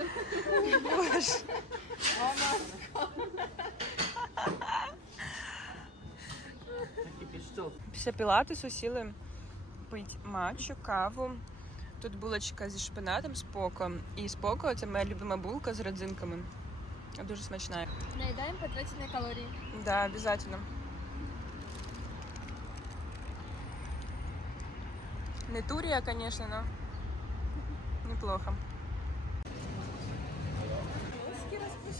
No jeszcze. Після пілатесу сіли пити матчу, каву. Тут булочка зі шпинатом з поко. І з поко це моя любима булка з родзинками. Дуже смачна. Наедаем потраченные калории. Да, обязательно. Не Турия, конечно, но неплохо.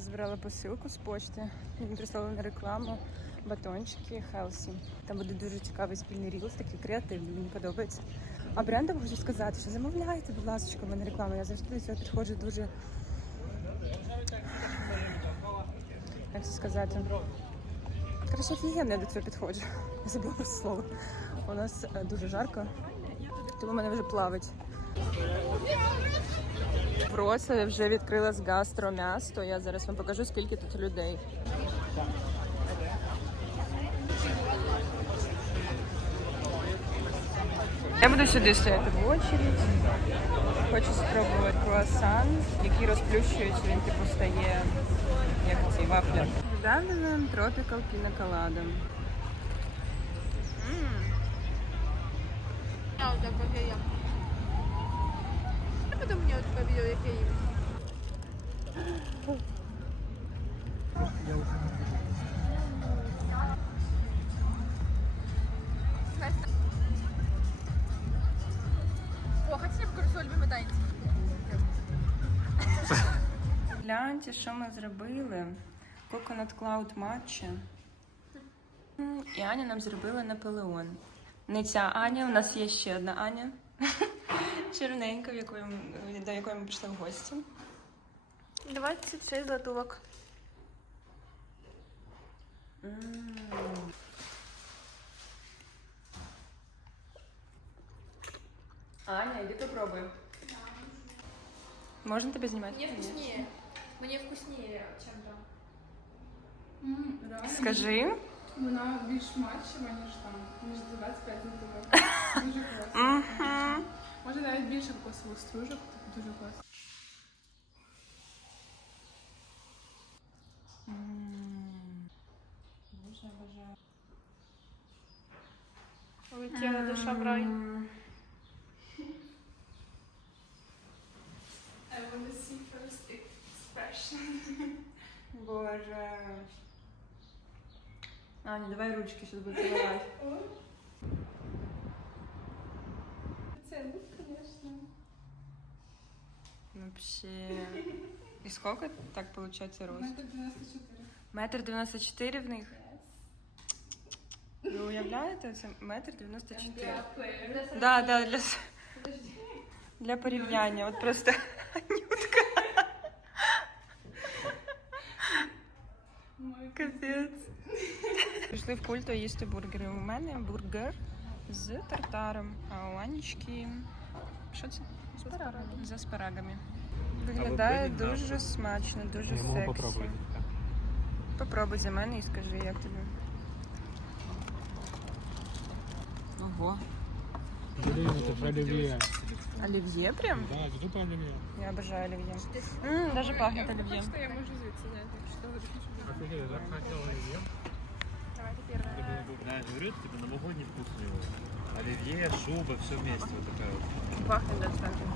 збирала посилку з почти. Мені прислали на рекламу батончики Хелсі. Там буде дуже цікавий спільний рілс, такий креативний, мені подобається. А брендам хочу сказати, що замовляйте, будь ласка, в мене реклама. Я завжди до цього підходжу дуже. Як це сказати? Коротше, офігенно я до цього підходжу. Забула слово. У нас е, дуже жарко, тому мене вже плавить. В Вроцлаві вже відкрилось гастром'ясто. Я зараз вам покажу, скільки тут людей. Я буду сюди стояти в очередь. Хочу спробувати круасан, який розплющується, він типу стає як ці вафлі. Давленим Tropical Pina Colada. Ем. Мне вот такое видео, как я. О, хотите я покажу любимый танец? Гляньте, що ми зробили. Coconut Cloud матча. І Аня нам зробила Наполеон. Не ця Аня, у нас є ще одна Аня. Черненька, в якої, ми- до якої ми прийшли в гості. 26 злотувок. Аня, іди попробуй. Можна тебе знімати? Мне вкуснее. Мне вкуснее, чем там. Скажи. Вона більш матчева, ніж там, ніж 25 злотих. Дуже класно. Мгм. Може навіть більше вкусових стружок, тобто дуже класно. Боже, боже. Улетела душа в рай. I want to see first expression. Боже. Аня, давай ручки, сейчас буду целовать. Це ну, звісно. Вообще. И сколько так получается рост? Метр 94. Метр 94 в них. Ви уявляєте? Це метр 94. Я плеєр. Да, да, для, с- для порівняння. От просто Анютка. Мой Капець. Пішли в культо їсти бургери. У мене бургер з тартаром, а у Анічки. Що це? З аспарагами. Виглядає да. дуже смачно, дуже Я сексі. Попробуй за мене і скажи, як тобі. Ого. Блин, это же оливье. Оливье прям? Да, зуб оливье. Я обожаю оливье. М, даже пахнет оливье. Що я можу звідси хочете? Офигеть, я так хотел оливье. Давайте. Да, говорю, типа новогодний вкус у него. Оливье, шуба, все вместе вот такая вот. Пахнет достатньо.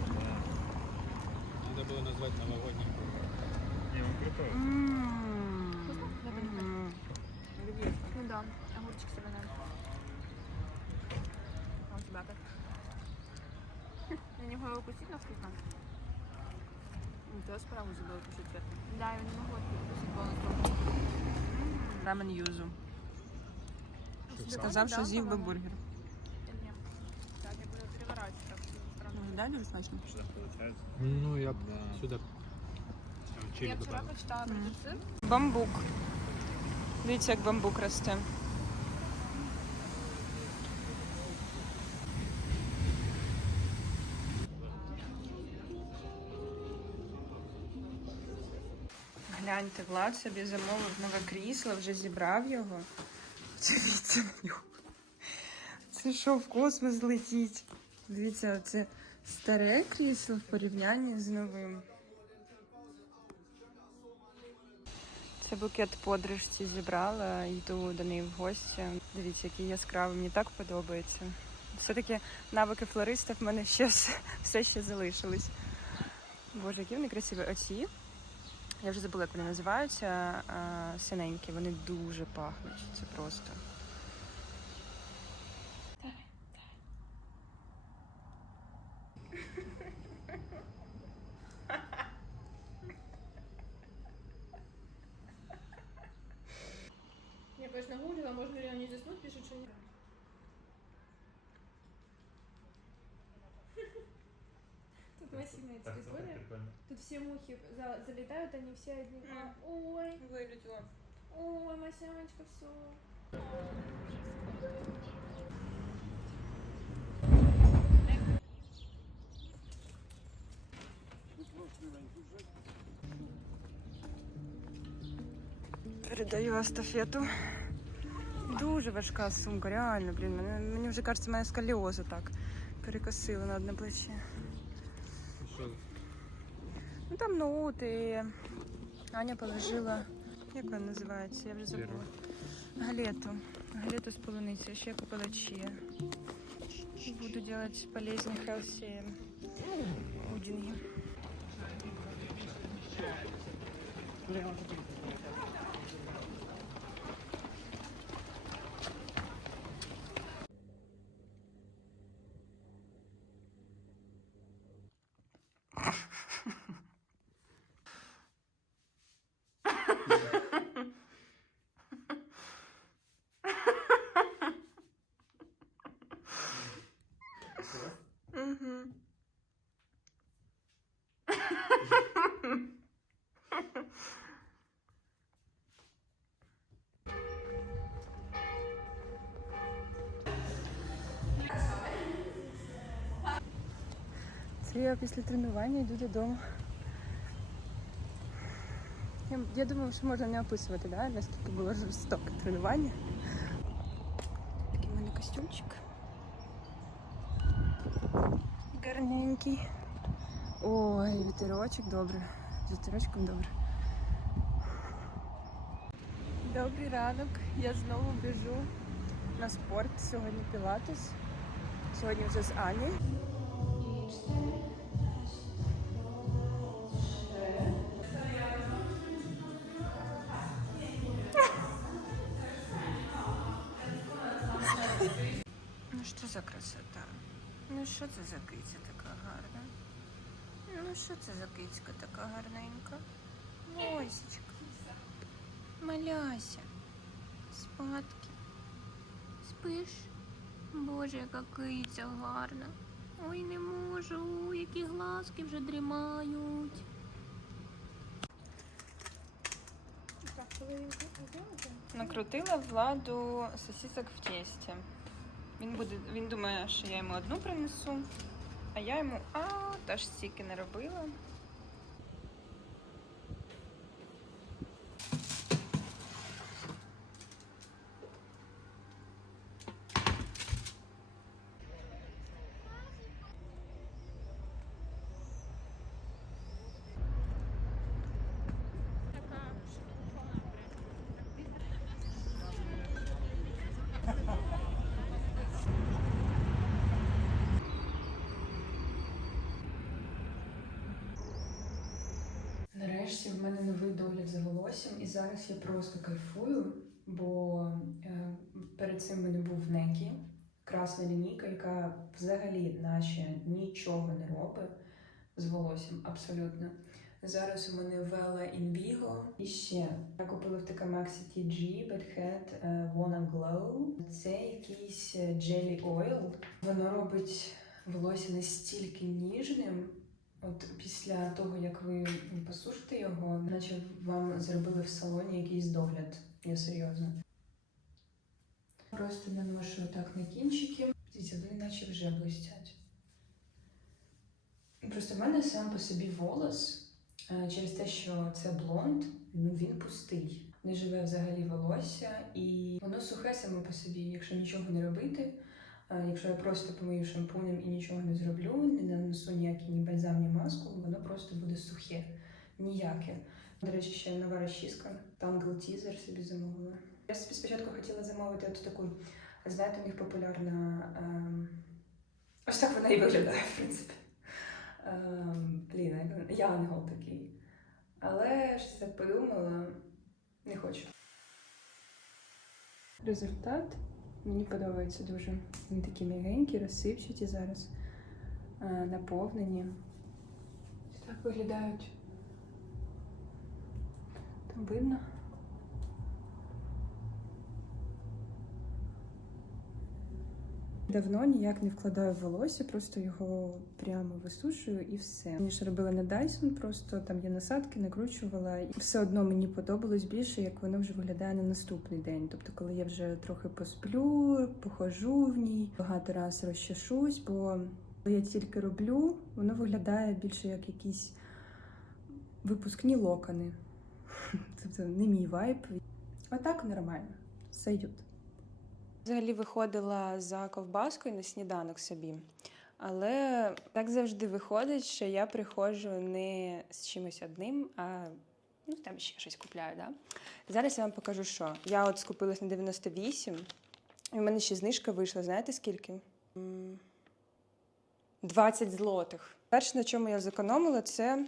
Надо Надо было назвать новогодним. Не, он крутой. М. Вкусно? Да. М. Люблю. Ну да, огурчик соленый. А у тебя как? Я не могу укусить, но вкусно. Ти справу забула кушати. Да, я не могу укусить полностью. Рамен юзу. Сказав, що з'їв би бургер. Смачно. Ну, я б чили Я прочитала про. Бамбук. Дивіться, як бамбук росте. Гляньте, Влад собі замовив нове крісло, вже зібрав його. Дивіться на нього. Це що, в космос летіть? Дивіться, це старе крісло в порівнянні з новим. Це букет подружці зібрала, йду до неї в гості. Дивіться, який яскравий, мені так подобається. Все-таки навики флориста в мене ще все, все ще залишились. Боже, які вони красиві. Оці. Я вже забула, як вони називаються. Синенькі, вони дуже пахнуть. Це просто. все мухи за- залетают, они все одни. Ой, Вилетіло. ой, Масяночка, все. Передаю естафету. Дуже важка сумка, реально, блін. Мене, мені вже кажеться, мене сколіоза так перекосило на одне плече. Ну там ноути. Аня положила. Як вона називається? Я вже забула. Галету. Галету з полуницею. Ще купила чия. Буду делать полезні хелсі пудинги. Я після тренування йду додому. Я, я думаю, що можна не описувати, да? наскільки було жорстоке тренування. Такий в мене костюмчик. Гарненький. Ой, вітерочок добре. З вітерочком добре. Добрий ранок. Я знову біжу на спорт. Сьогодні пілатес. Сьогодні вже з Ані. Це така гарненька? Лосічка. Маляся. Спадки. Спиш? Боже, яка киця гарна. Ой, не можу, які глазки вже дрімають. Накрутила владу сосисок в тесті. Він буде, він думає, що я йому одну принесу, а я йому а та ж стільки не робила. Нарешті в мене новий догляд за волоссям, і зараз я просто кайфую, бо е, перед цим мене був Некі, красна лінійка, яка взагалі наче нічого не робить з волоссям, абсолютно. Зараз у мене Vela Invigo. І ще я купила в ТК Maxi TG Bedhead е, Wanna Glow. Це якийсь е, Jelly Oil. Воно робить волосся настільки ніжним. От після того, як ви посушите його, наче вам зробили в салоні якийсь догляд. Я серйозно. Просто наношу так на кінчики. Дивіться, вони наче вже блистять. Просто в мене сам по собі волос, е, через те, що це блонд, ну він пустий. Не живе взагалі волосся, і воно сухе саме по собі, якщо нічого не робити. Е, Якщо я просто помию шампунем і нічого не зроблю, не нанесу ніякі ні бальзам, ні маску, воно просто буде сухе, ніяке. До речі, ще нова розчіска, Tangle Teaser собі замовила. Я собі спочатку хотіла замовити от таку, знаєте, у них популярна. Ем... Ось так вона і виглядає, в принципі. Ем... Блін, Янгол такий. Але щось так подумала, не хочу. Результат мені подобається дуже. Вони такі м'ягенькі, розсипчаті зараз, е, наповнені. Так виглядають. Там видно. Давно ніяк не вкладаю в волосся, просто його прямо висушую і все. Мені ж робила на Dyson, просто там є насадки, накручувала. Все одно мені подобалось більше, як воно вже виглядає на наступний день. Тобто, коли я вже трохи посплю, похожу в ній, багато раз розчешусь, бо я тільки роблю, воно виглядає більше як якісь випускні локони. Тобто не мій вайб. А так нормально. Сойдет. Взагалі виходила за ковбаскою на сніданок собі. Але так завжди виходить, що я приходжу не з чимось одним, а ну, там ще щось купляю. Да? Зараз я вам покажу, що. Я от скупилась на 98, і в мене ще знижка вийшла. Знаєте скільки? М, 20 злотих. Перше, на чому я зекономила, це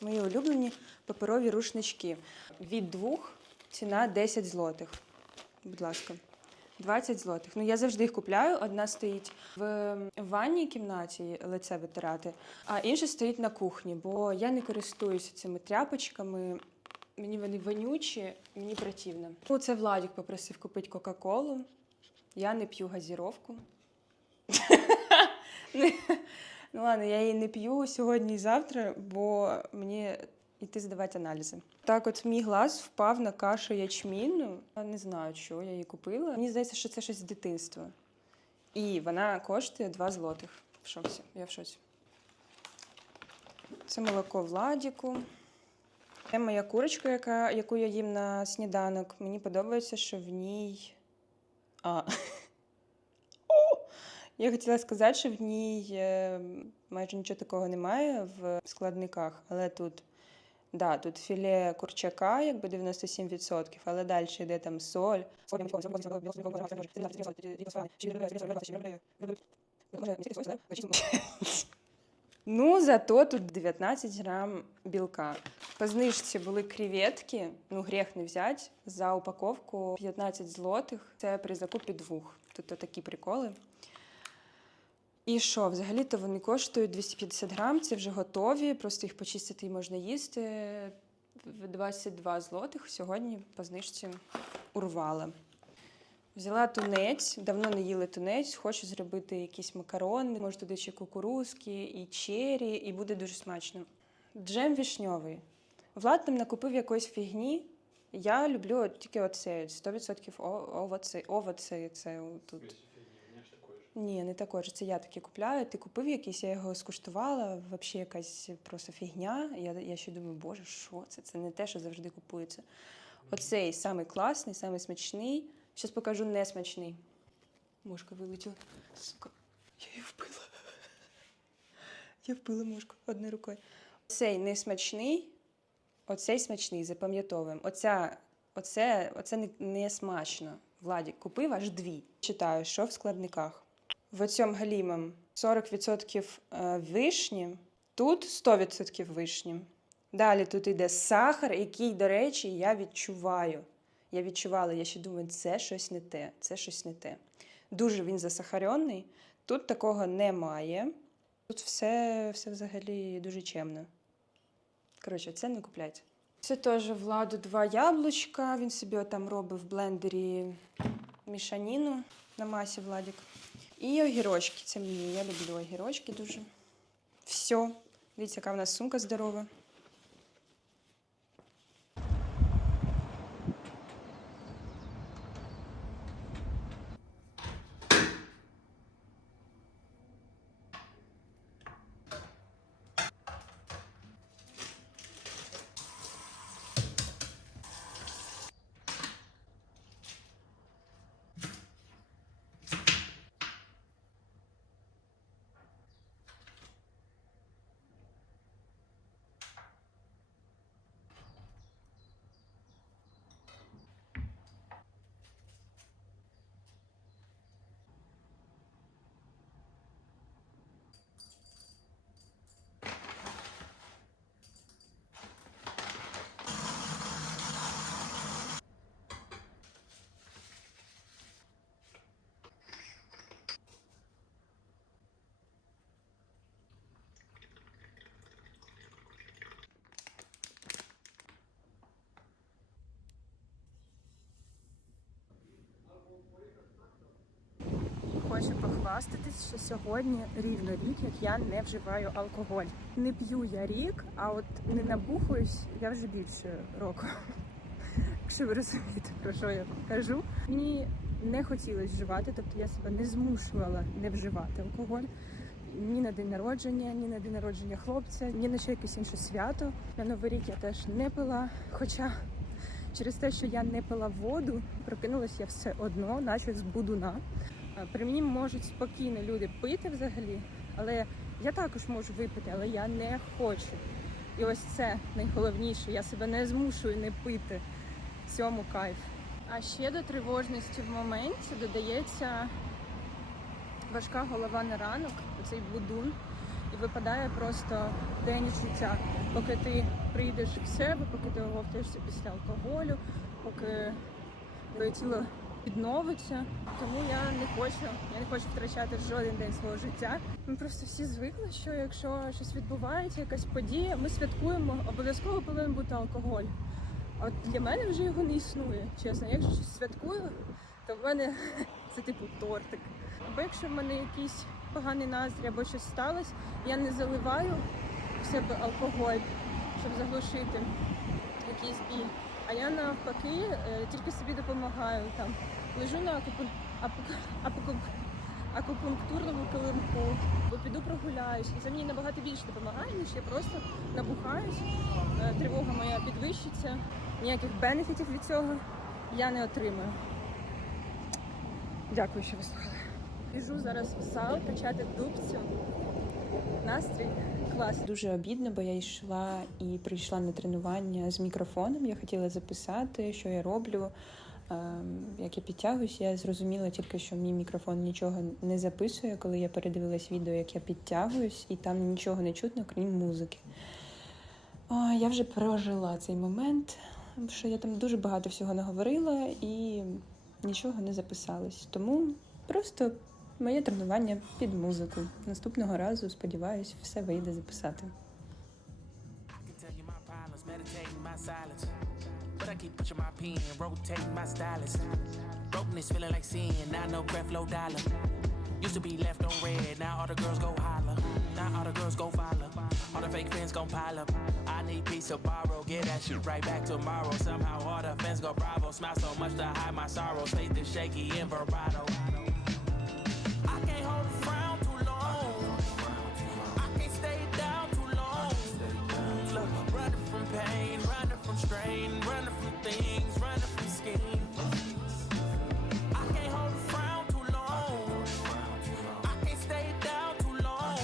мої улюблені паперові рушнички. Від двох ціна 10 злотих. Будь ласка. 20 злотих. Ну я завжди їх купляю. Одна стоїть в ванній кімнаті лице витирати, а інша стоїть на кухні, бо я не користуюся цими тряпочками. Мені вони вонючі, мені противно. Ну, це Владік попросив купити Кока-Колу. Я не п'ю газіровку. Ну ладно, я її не п'ю сьогодні і завтра, бо мені йти здавати аналізи. Так, от мій глаз впав на кашу ячмінну. Я не знаю, що я її купила. Мені здається, що це щось з дитинства. І вона коштує 2 злотих. В шоці. Я в шоці. Це молоко Владіку. Це моя курочка, яка, яку я їм на сніданок. Мені подобається, що в ній. А. Я хотіла сказати, що в ній е, майже нічого такого немає в складниках, але тут. Да, тут філе курчака, якби 97%, але далі йде там соль. Ну, зато тут 19 грам білка. По знижці були креветки, ну гріх не взяти, за упаковку 15 злотих. Це при закупі двох. Тут такі приколи. І що, взагалі-то вони коштують 250 грам, це вже готові, просто їх почистити і можна їсти. 22 злотих сьогодні по знижці урвала. Взяла тунець, давно не їли тунець, хочу зробити якісь макарони, може туди ще кукурузки і чері, і буде дуже смачно. Джем вішньовий. Влад там накупив якоїсь фігні. Я люблю тільки оце, 100% о- овоці, овоці це тут. Ні, не також. Це я таке купляю. Ти купив якийсь, я його скуштувала, взагалі якась просто фігня. Я, я ще думаю, боже, що це? Це не те, що завжди купується. Оцей самий класний, самий смачний. Зараз покажу несмачний. Мошка вилетіла. Сука, я її вбила. Я вбила мошку одною рукою. Цей несмачний, оцей смачний, запам'ятовуємо. Оця, оце, оце не, не смачно. Владік купив аж дві. Читаю, що в складниках. В цьому галімом 40% е, вишні, тут 100% вишні. Далі тут йде сахар, який, до речі, я відчуваю. Я відчувала, я ще думаю, це щось не те, це щось не те. Дуже він засахаренний. Тут такого немає. Тут все, все взагалі дуже чемно. Коротше, це не купляйте. Це теж владу два яблучка. Він собі там робив в блендері мішаніну на масі Владік. І огірочки. Це мені. Я люблю огірочки дуже. Все. Дивіться, яка в нас сумка здорова. Хочу похвастатись, що сьогодні рівно рік, як я не вживаю алкоголь. Не п'ю я рік, а от не набухаюсь я вже більше року. Якщо ви розумієте, про що я кажу. Мені не хотілося вживати, тобто я себе не змушувала не вживати алкоголь. Ні на день народження, ні на день народження хлопця, ні на ще якесь інше свято. На Новий рік я теж не пила. Хоча через те, що я не пила воду, прокинулась я все одно, наче з будуна. Е, При мені можуть спокійно люди пити взагалі, але я також можу випити, але я не хочу. І ось це найголовніше. Я себе не змушую не пити. В цьому кайф. А ще до тривожності в моменті додається важка голова на ранок, оцей будун, і випадає просто день життя. Поки ти прийдеш в себе, поки ти оговтаєшся після алкоголю, поки твоє тіло відновиться. Тому я не хочу, я не хочу втрачати жоден день свого життя. Ми просто всі звикли, що якщо щось відбувається, якась подія, ми святкуємо, обов'язково повинен бути алкоголь. А от для мене вже його не існує. Чесно, якщо щось святкую, то в мене це типу тортик. Або якщо в мене якийсь поганий настрій або щось сталося, я не заливаю в себе алкоголь, щоб заглушити якийсь біль. А я навпаки е, тільки собі допомагаю там. Лежу на акупунктурному килимку, бо піду прогуляюсь. І це мені набагато більше допомагає, ніж я просто набухаюсь, е, тривога моя підвищиться. Ніяких бенефітів від цього я не отримую. Дякую, що ви слухали. Біжу зараз в зал качати дубцю. Настрій клас. Дуже обідно, бо я йшла і прийшла на тренування з мікрофоном. Я хотіла записати, що я роблю. Ем, Як я підтягуюсь, я зрозуміла тільки, що мій мікрофон нічого не записує, коли я передивилась відео, як я підтягуюсь, і там нічого не чутно, крім музики. О, я вже прожила цей момент, що я там дуже багато всього наговорила і нічого не записалось. Тому просто моє тренування під музику. Наступного разу, сподіваюсь, все вийде записати. Used to be left on red, now all the girls go holler. Now all the girls go follow. All the fake friends gon' pile up. I need peace to borrow, get that shit right back tomorrow. Somehow all the fans go bravo. Smile so much to hide my sorrows. Faith is shaky and vibrato. Strain, running from things, running from schemes. I can't hold a frown too long. I can't stay down too long.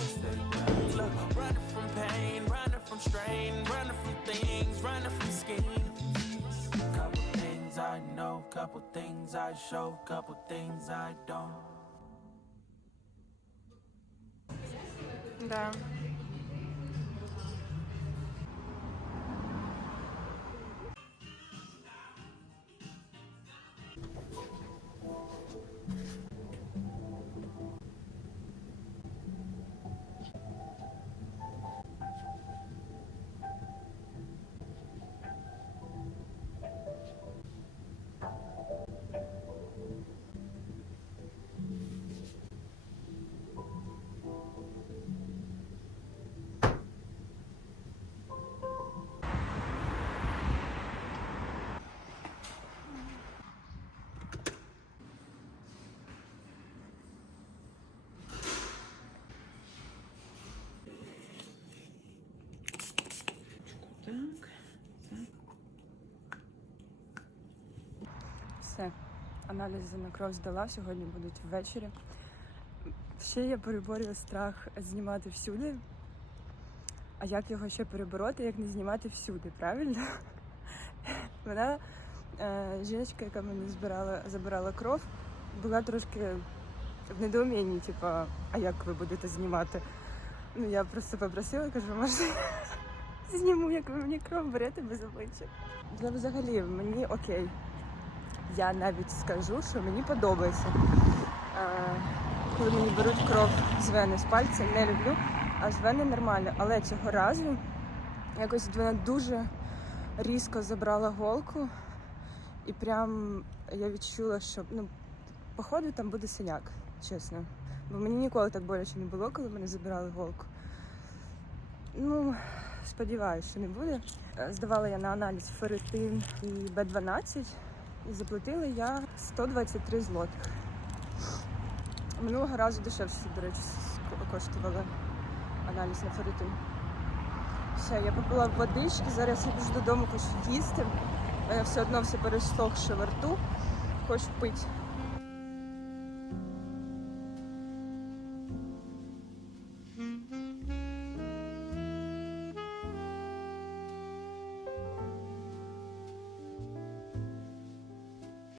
Look, running from pain, running from strain, running from things, running from schemes. Couple things I know, couple things I show, couple things I don't. Все, аналізи на кров здала, сьогодні будуть ввечері. Ще я переборюю страх знімати всюди. А як його ще перебороти, як не знімати всюди, правильно? Вона, е, жіночка, яка мені збирала, забирала кров, була трошки в недоумінні, типу, а як ви будете знімати? Ну, я просто попросила, кажу, може, зніму, як ви мені кров берете без обличчя. Взагалі мені окей. Я навіть скажу, що мені подобається. Е, коли мені беруть кров з вени з пальця, не люблю, а з вени нормально. Але цього разу якось вона дуже різко забрала голку, і прям я відчула, що ну, походу там буде синяк, чесно. Бо мені ніколи так боляче не було, коли мене забирали голку. Ну, сподіваюся, що не буде. Е, Здавала я на аналіз ферритин і Б12, і заплатила я 123 злотих. Минулого разу дешевше, до речі, коштували аналіз на ферритин. Все, я попила водички, зараз я біжу додому, хочу їсти. У мене все одно все пересохше во рту. Хочу пити